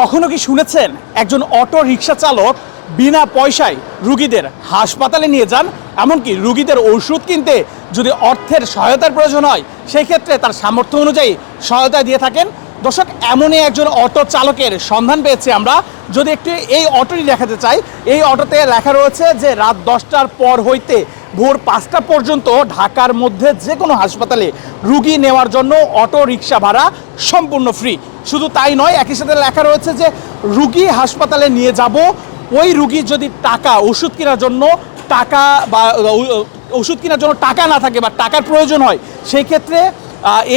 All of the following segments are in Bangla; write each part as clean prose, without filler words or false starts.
কখনো কি শুনেছেন একজন অটো রিকশা চালক বিনা পয়সায় রুগীদের হাসপাতালে নিয়ে যান, এমনকি রুগীদের ওষুধ কিনতে যদি অর্থের সহায়তার প্রয়োজন হয় সেই ক্ষেত্রে তার সামর্থ্য অনুযায়ী সহায়তা দিয়ে থাকেন। দর্শক, এমনই একজন অটো চালকের সন্ধান পেয়েছি আমরা। যদি একটু এই অটোটি দেখাতে চাই, এই অটোতে লেখা রয়েছে যে রাত 10টার পর হইতে ভোর 5টা পর্যন্ত ঢাকার মধ্যে যে কোনো হাসপাতালে রুগী নেওয়ার জন্য অটো রিকশা ভাড়া সম্পূর্ণ ফ্রি। শুধু তাই নয়, একই সাথে লেখা রয়েছে যে রুগী হাসপাতালে নিয়ে যাব, ওই রুগীর যদি টাকা ওষুধ কেনার জন্য টাকা বা ওষুধ কেনার জন্য টাকা না থাকে বা টাকার প্রয়োজন হয়, সেই ক্ষেত্রে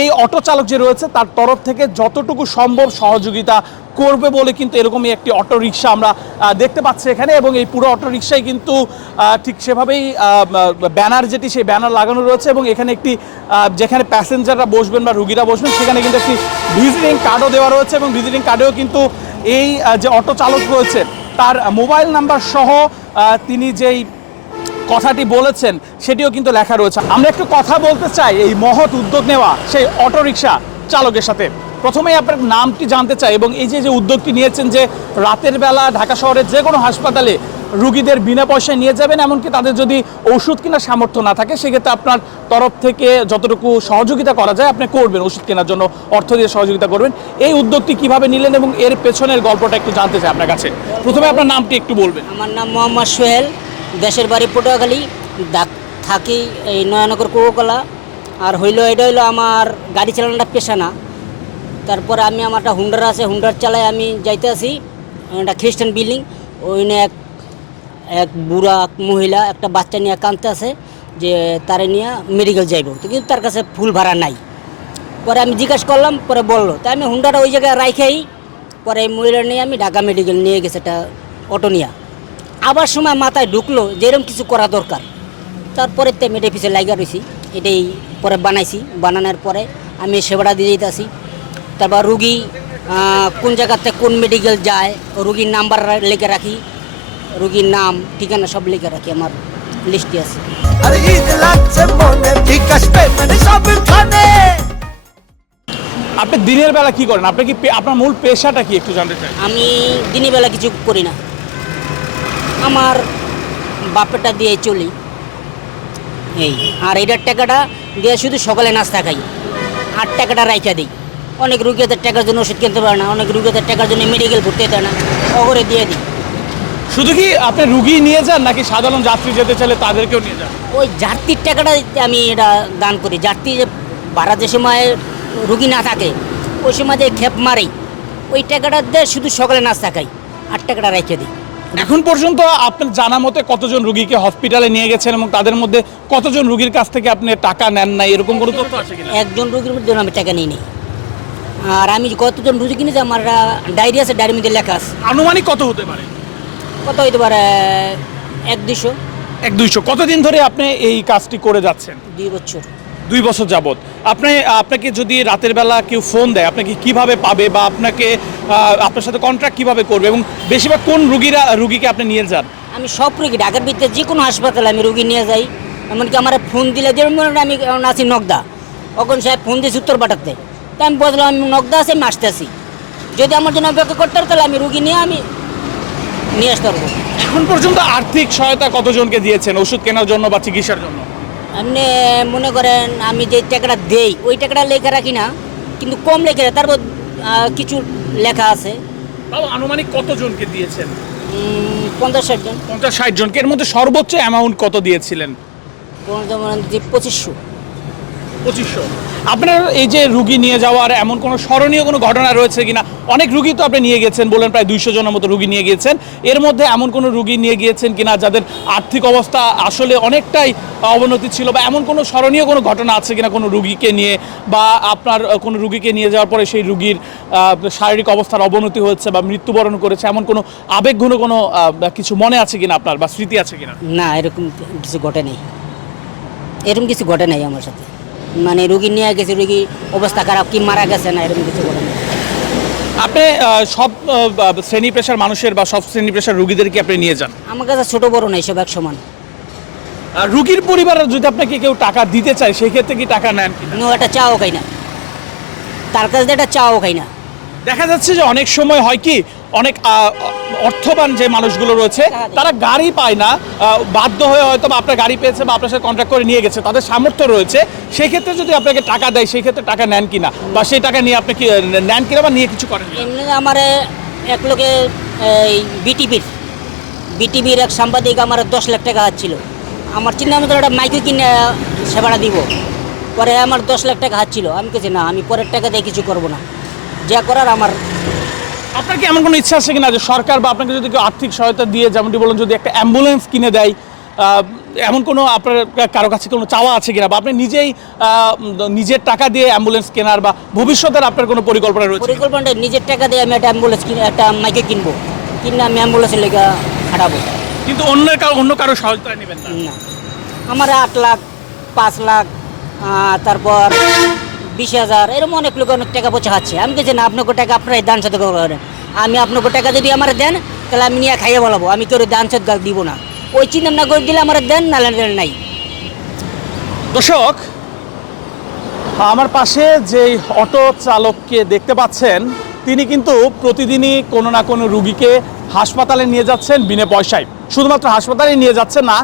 এই অটো চালক যে রয়েছে তার তরফ থেকে যতটুকু সম্ভব সহযোগিতা করবে বলে কিন্তু এরকমই একটি অটো রিকশা আমরা দেখতে পাচ্ছি এখানে। এবং এই পুরো অটো রিকশায় কিন্তু ঠিক সেভাবেই ব্যানার, যেটি সেই ব্যানার লাগানো রয়েছে এবং এখানে একটি যেখানে প্যাসেঞ্জাররা বসবেন বা রুগীরা বসবেন সেখানে কিন্তু একটি ভিজিটিং কার্ডও দেওয়া রয়েছে এবং ভিজিটিং কার্ডেও কিন্তু এই যে অটো চালক রয়েছে তার মোবাইল নাম্বার সহ তিনি যেই কথাটি বলেছেন সেটিও কিন্তু লেখা রয়েছে। আমরা একটু কথা বলতে চাই এই মহৎ উদ্যোগ নেওয়া সেই অটো রিকশা চালকের সাথে। প্রথমেই আপনার নামটি জানতে চাই এবং এই যে উদ্যোগটি নিয়েছেন যে রাতের বেলা ঢাকা শহরের যে কোনো হাসপাতালে রুগীদের বিনা পয়সায় নিয়ে যাবেন, এমনকি তাদের যদি ওষুধ কেনার সামর্থ্য না থাকে সেক্ষেত্রে আপনার তরফ থেকে যতটুকু সহযোগিতা করা যায় আপনি করবেন, ওষুধ কেনার জন্য অর্থ দিয়ে সহযোগিতা করবেন। এই উদ্যোগটি কিভাবে নিলেন এবং এর পেছনের গল্পটা একটু জানতে চাই আপনার কাছে। প্রথমে আপনার নামটি একটু বলবেন। আমার নাম মোহাম্মদ সোহেল, দেশের বাড়ি পটুয়াখালী, থাকি এই নয়ানগর কুকলা। আর এটা হইলো আমার গাড়ি চালানোটা পেশা না। তারপরে আমি আমার একটা হুন্ডার আছে, হুন্ডার চালাই আমি যাইতে আসি একটা খ্রিস্টান বিল্ডিং। ওইনে এক বুড়া মহিলা একটা বাচ্চা নিয়ে কাঁদতে আছে যে তারে নিয়ে মেডিকেল যাইব, তো কিন্তু তার কাছে ফুল ভাড়া নাই। পরে আমি জিজ্ঞাসা করলাম, পরে বললো, তাই আমি হুন্ডাটা ওই জায়গায় রাইখেই পরে এই মহিলা নিয়ে আমি ঢাকা মেডিকেল নিয়ে গেছে একটা অটো নিয়ে। আবার সময় মাথায় ঢুকলো যে এরকম কিছু করা দরকার। তারপরে তো মেডে পিছিয়ে লাগা রয়েছি, এটাই পরে বানাইছি। বানানোর পরে আমি সেবাটা দিয়ে যেতে আসি। তারপর রুগী কোন জায়গাতে কোন মেডিকেল যায় রুগীর নাম্বার লিখে রাখি, রুগীর নাম ঠিকানা সব লিখে রাখি, আমার লিস্টে আছে। আপনি দিনের বেলা কি করেন? আপনি কি আপনার মূল পেশাটা কি একটু জানতে চাই। আমি দিনের বেলা কিছু করি না, আমার বাপেরটা দিয়ে চলি এই। আর এইটার টাকাটা দিয়ে শুধু সকালে নাস্তা খাই, 8 টাকাটা রাইখা দিই। অনেক রুগীদের টাকার জন্য ওষুধ কিনতে পারে না, অনেক রুগীদের টাকার জন্য মেডিকেল ভর্তি হতে না, অগরে দিয়ে দিই। শুধু কি আপনি রুগী নিয়ে যান নাকি সাধারণ যাত্রী যেতে চাইলে তাদেরকেও নিয়ে যান? ওই যাত্রীর টাকাটা আমি এটা দান করি। যাত্রী যে ভাড়া যে সময় রুগী না থাকে ওই সময় যে খেপ মারি, ওই টাকাটা দিয়ে শুধু সকালে নাস্তা খাই, 8 টাকাটা রেখে দিই। এখন পর্যন্ত আপনার জানা মতে কতজন রুগীকে হসপিটালে নিয়ে গেছেন এবং তাদের মধ্যে কতজন রুগীর কাছ থেকে আপনি টাকা নেন নাই, এরকম কোনো তথ্য আছে কিনা? একজন রুগীর মধ্যে আমি টাকা নিই নি। আর আমি কতজন রুগী কিনেছি আমার ডায়েরি আছে, ডায়েরির মধ্যে লেখা আছে। আনুমানিক কত হতে পারে? কত হইতে পারে 1-200। 1-200। কতদিন ধরে আপনি এই কাজটি করে যাচ্ছেন? 2 বছর। 2 বছর যাবত। আপনাকে যদি রাতের বেলা কেউ ফোন দেয় আপনাকে কিভাবে পাবে বা আপনাকে আপনার সাথে কন্ট্রাক্ট কিভাবে করবে এবং বেশিরভাগ কোন রুগীকে আপনি নিয়ে যান? আমি সব রুগী ঢাকার ভিতরে যে কোনো হাসপাতালে আমি রুগী নিয়ে যাই। এমনকি আমার ফোন দিলে, যেমন আমি আছি নগদা, তখন সাহেব ফোন দিয়েছি উত্তর পাঠাতে, তাই আমি বললাম আমি নগদা আছি, আমি আসতে আসি। যদি আমার জন্য অপেক্ষা করতে পারো তাহলে আমি রুগী নিয়ে নিয়ে আসতে পারবো। এখন পর্যন্ত আর্থিক সহায়তা কতজনকে দিয়েছেন ওষুধ কেনার জন্য বা চিকিৎসার জন্য? আপনি মনে করেন আমি যে টাকাটা দেই ওই টাকাটা লেখা রাখি না, কিন্তু কম লেখা, তারপর কিছু লেখা আছে। তাও আনুমানিক কতজনকে দিয়েছেন? 50-60 জন। 50-60 জনকে। এর মধ্যে সর্বোচ্চ অ্যামাউন্ট কত দিয়েছিলেন? 2500। আপনার এই যে রুগী নিয়ে যাওয়ার এমন কোনো স্মরণীয় কোনো ঘটনা রয়েছে কিনা? অনেক রুগী তো আপনি নিয়ে গেছেন, বলেন প্রায় 200 জনের মতো রুগী নিয়ে গিয়েছেন। এর মধ্যে এমন কোনো রুগী নিয়ে গিয়েছেন কিনা যাদের আর্থিক অবস্থা আসলে অনেকটাই অবনতি ছিল, বা এমন কোনো স্মরণীয় কোনো ঘটনা আছে কিনা কোনো রুগীকে নিয়ে, বা আপনার কোনো রুগীকে নিয়ে যাওয়ার পরে সেই রুগীর শারীরিক অবস্থার অবনতি হয়েছে বা মৃত্যুবরণ করেছে, এমন কোনো আবেগঘন কোনো কিছু মনে আছে কিনা আপনার, বা স্মৃতি আছে কিনা? না, এরকম কিছু ঘটে নেই, এরকম কিছু ঘটে নাই আমার সাথে। মানে রুগী নিয়ে গেছে, রুগী অবস্থা খারাপ কি মারা গেছে, না এরকম কিছু ঘটে নেই। আপনি সব শ্রেণী পেশার মানুষের বা সব শ্রেণী পেশার রুগীদেরকে আপনি নিয়ে যান? আমার কাছে ছোট বড় নেই, সব এক সমান। রুগীর পরিবারের যদি আপনাকে কেউ টাকা দিতে চায় সেই ক্ষেত্রে কি টাকা নেন? একটা চাও খাই না, তার কাছে একটা চাও খাই না। দেখা যাচ্ছে যে অনেক সময় হয় কি অনেক অর্থবান যে মানুষগুলো রয়েছে তারা গাড়ি পায় না, বাধ্য হয়ে হয়তো বা আপনার গাড়ি পেয়েছে বা আপনার সাথে কন্ট্রাক্ট করে নিয়ে গেছে, তাদের সামর্থ্য রয়েছে, সেই ক্ষেত্রে যদি আপনাকে টাকা দেয় সেই ক্ষেত্রে টাকা নেন কিনা বা সেই টাকা নিয়ে আপনি কি নেন কিনা বা নিয়ে কিছু করেন কিনা? এমনি আমার এক লোকে এই বিটিভির এক সাংবাদিক আমার 10 লাখ টাকা হাতছিল। আমার চিন্তা মতো একটা মাইকে কিনে সেবাটা দিব, পরে আমার 10 লাখ টাকা হাতছিল। আমি কেছি না, আমি পরের টাকা দিয়ে কিছু করবো না, যা করার আমার। আপনার কি এমন কোনো ইচ্ছা আছে কিনা যে সরকার বা আপনাকে যদি কেউ আর্থিক সহায়তা দিয়ে, যেমনটি বলুন, যদি একটা অ্যাম্বুলেন্স কিনে দেয়, এমন কোনো আপনার কারো কাছে কোনো চাওয়া আছে কিনা, বা আপনি নিজেই নিজের টাকা দিয়ে অ্যাম্বুলেন্স কেনার বা ভবিষ্যতের আপনার কোনো পরিকল্পনা রয়েছে? পরিকল্পনাটা নিজের টাকা দিয়ে আমি একটা অ্যাম্বুলেন্স একটা মাইকে কিনবো, কিনে আমি অ্যাম্বুলেন্সের লেগে খাটাবো। কিন্তু অন্য কারো সহায়তা নেবেন না? না, আমার 8 লাখ 5 লাখ তারপর 20,000 এরকম অনেক লোক অনেক টাকা পয়সা খাচ্ছে। আমি কেছি না, আপনাকে টাকা আপনারাই দান সদকা করেন, আমি আপনাকে টাকা যদি আমার দেন তাহলে আমি নিয়ে খাইয়ে বলাবো, আমি কেউ দান সদকা দিব না। ওই চিন্তা না করে দিলে আমার দেন, নালে নাই। দর্শক, আমার পাশে যে অটো চালককে দেখতে পাচ্ছেন, তিনি কিন্তু প্রতিদিনই কোনো না কোনো রুগীকে হাসপাতালে নিয়ে যাচ্ছেন বিনা পয়সায়। শুধুমাত্র হাসপাতালে নিয়ে যাচ্ছেন না,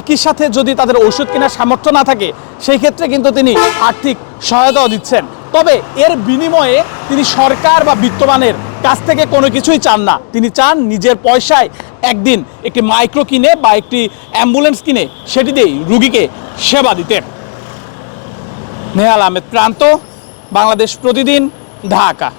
একই সাথে যদি তাদের ওষুধ কেনার সামর্থ্য না থাকে সেই ক্ষেত্রে কিন্তু তিনি আর্থিক সহায়তাও দিচ্ছেন। তবে এর বিনিময়ে তিনি সরকার বা বিত্তবানের কাছ থেকে কোনো কিছুই চান না। তিনি চান নিজের পয়সায় একদিন একটি মাইক্রো কিনে বা একটি অ্যাম্বুলেন্স কিনে সেটি দিয়েই রুগীকে সেবা দিতে। নেহাল আহমেদ প্রান্ত, বাংলাদেশ প্রতিদিন, ঢাকা।